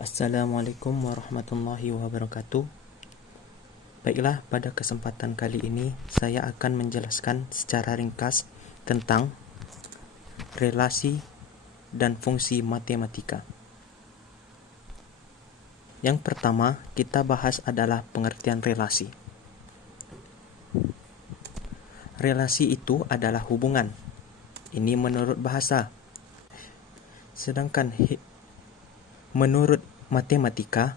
Assalamualaikum warahmatullahi wabarakatuh. Baiklah, pada kesempatan kali ini saya akan menjelaskan secara ringkas tentang relasi dan fungsi matematika. Yang pertama kita bahas adalah pengertian relasi. Relasi itu adalah hubungan. Ini menurut bahasa. Sedangkan menurut matematika,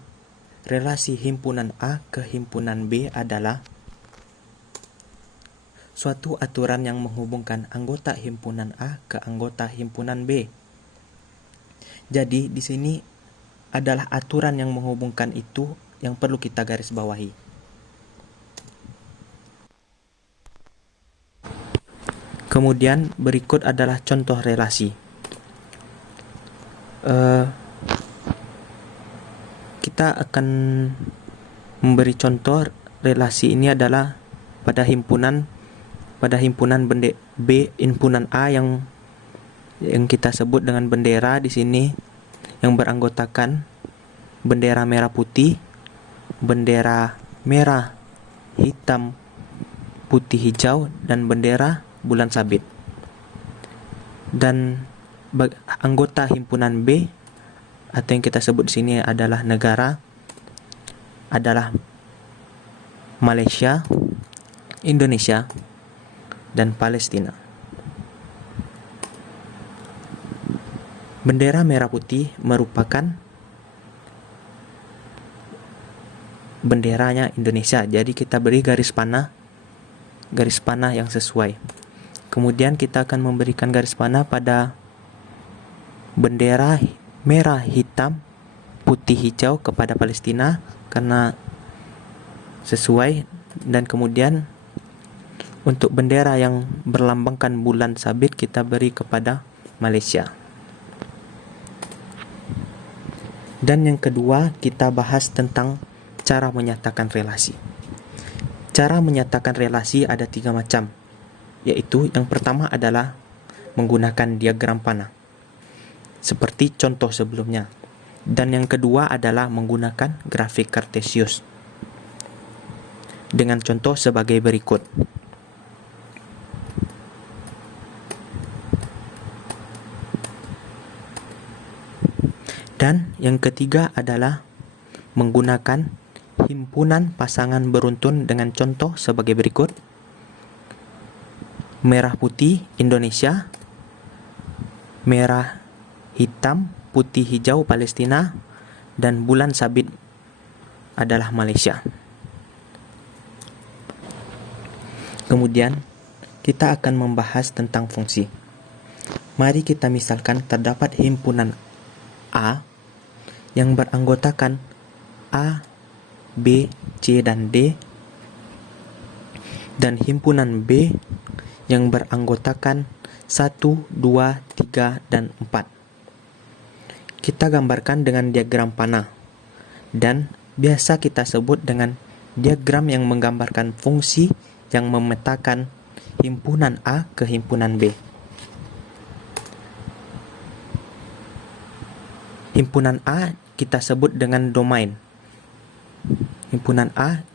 relasi himpunan A ke himpunan B adalah suatu aturan yang menghubungkan anggota himpunan A ke anggota himpunan B. Jadi di sini adalah aturan yang menghubungkan itu yang perlu kita garis bawahi. Kemudian berikut adalah contoh relasi. Kita akan memberi contoh relasi ini adalah pada himpunan B, himpunan A yang kita sebut dengan bendera di sini yang beranggotakan bendera merah putih, bendera merah, hitam, putih hijau, dan bendera bulan sabit. Dan anggota himpunan B atau yang kita sebut di sini adalah negara adalah Malaysia, Indonesia, dan Palestina. Bendera merah putih merupakan benderanya Indonesia. Jadi kita beri garis panah yang sesuai. Kemudian kita akan memberikan garis panah pada bendera merah, hitam, putih, hijau kepada Palestina karena sesuai, dan kemudian untuk bendera yang berlambangkan bulan sabit kita beri kepada Malaysia. Dan yang kedua kita bahas tentang cara menyatakan relasi. Cara menyatakan relasi ada 3 macam, yaitu yang pertama adalah menggunakan diagram panah seperti contoh sebelumnya, dan yang kedua adalah menggunakan grafik kartesius dengan contoh sebagai berikut. Dan yang ketiga adalah menggunakan himpunan pasangan beruntun dengan contoh sebagai berikut. Merah putih Indonesia, merah hitam putih hijau Palestina, dan bulan sabit adalah Malaysia. Kemudian kita akan membahas tentang fungsi. Mari kita misalkan terdapat himpunan A yang beranggotakan A, B, C, dan D, dan himpunan B yang beranggotakan 1, 2, 3, dan 4. Kita gambarkan dengan diagram panah, dan biasa kita sebut dengan diagram yang menggambarkan fungsi yang memetakan himpunan A ke himpunan B. Himpunan A kita sebut dengan domain. Himpunan A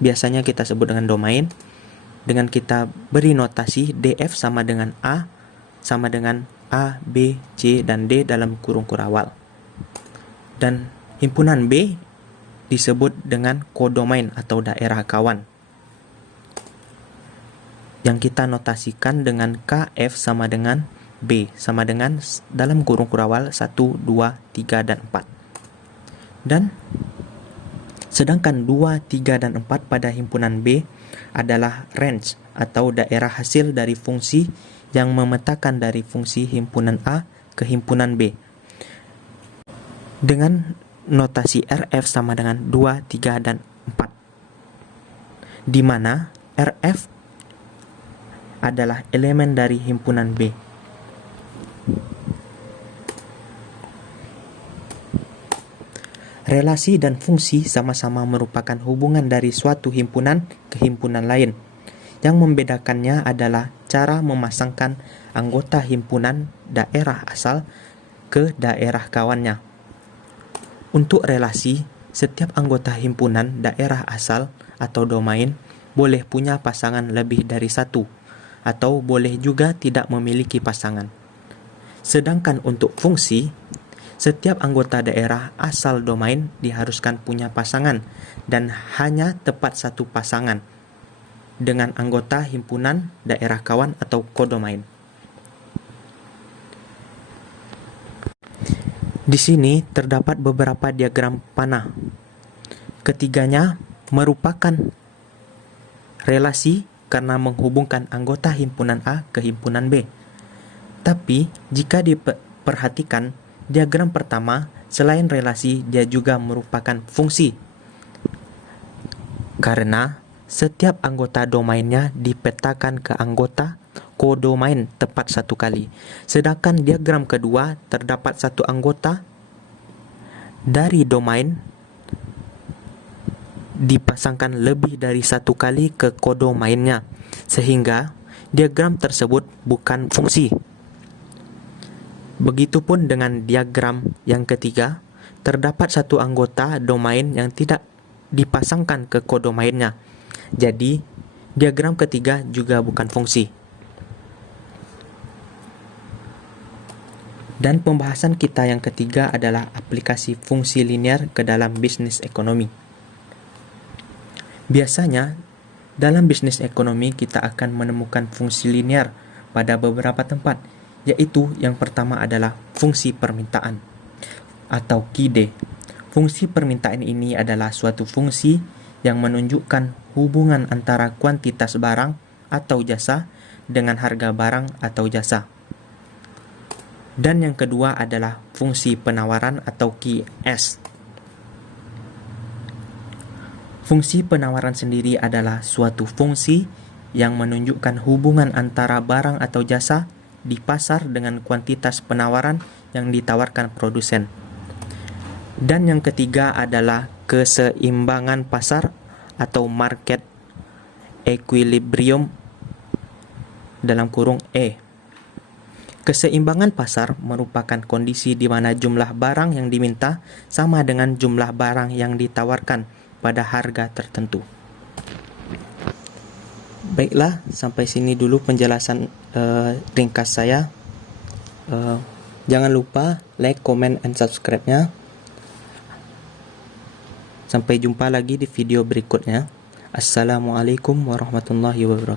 biasanya kita sebut dengan domain, dengan kita beri notasi DF sama dengan A sama dengan A, B, C, dan D dalam kurung kurawal. Dan himpunan B disebut dengan kodomain atau daerah kawan, yang kita notasikan dengan KF sama dengan B sama dengan dalam kurung kurawal 1, 2, 3, dan 4. Dan sedangkan 2, 3, dan 4 pada himpunan B adalah range atau daerah hasil dari fungsi yang memetakan dari fungsi himpunan A ke himpunan B dengan notasi RF sama dengan 2, 3, dan 4, di mana RF adalah elemen dari himpunan B. Relasi dan fungsi sama-sama merupakan hubungan dari suatu himpunan ke himpunan lain. Yang membedakannya adalah cara memasangkan anggota himpunan daerah asal ke daerah kawannya. Untuk relasi, setiap anggota himpunan daerah asal atau domain boleh punya pasangan lebih dari satu, atau boleh juga tidak memiliki pasangan. Sedangkan untuk fungsi, setiap anggota daerah asal domain diharuskan punya pasangan dan hanya tepat satu pasangan dengan anggota himpunan daerah kawan atau kodomain. Di sini terdapat beberapa diagram panah. Ketiganya merupakan relasi karena menghubungkan anggota himpunan A ke himpunan B. Tapi jika diperhatikan, diagram pertama selain relasi dia juga merupakan fungsi. Karena setiap anggota domainnya dipetakan ke anggota kodomain tepat satu kali. Sedangkan diagram kedua terdapat satu anggota dari domain dipasangkan lebih dari satu kali ke kodomainnya, sehingga diagram tersebut bukan fungsi. Begitupun dengan diagram yang ketiga, terdapat satu anggota domain yang tidak dipasangkan ke kodomainnya. Jadi, diagram ketiga juga bukan fungsi. Dan pembahasan kita yang ketiga adalah aplikasi fungsi linear ke dalam bisnis ekonomi. Biasanya, dalam bisnis ekonomi kita akan menemukan fungsi linear pada beberapa tempat, yaitu yang pertama adalah fungsi permintaan atau KIDE. Fungsi permintaan ini adalah suatu fungsi yang menunjukkan hubungan antara kuantitas barang atau jasa dengan harga barang atau jasa. Dan yang kedua adalah fungsi penawaran atau QS. Fungsi penawaran sendiri adalah suatu fungsi yang menunjukkan hubungan antara barang atau jasa di pasar dengan kuantitas penawaran yang ditawarkan produsen. Dan yang ketiga adalah keseimbangan pasar atau market equilibrium dalam kurung E. Keseimbangan pasar merupakan kondisi di mana jumlah barang yang diminta sama dengan jumlah barang yang ditawarkan pada harga tertentu. Baiklah, sampai sini dulu penjelasan ringkas saya. Jangan lupa like, comment, and subscribe-nya. Sampai jumpa lagi di video berikutnya. Assalamualaikum warahmatullahi wabarakatuh.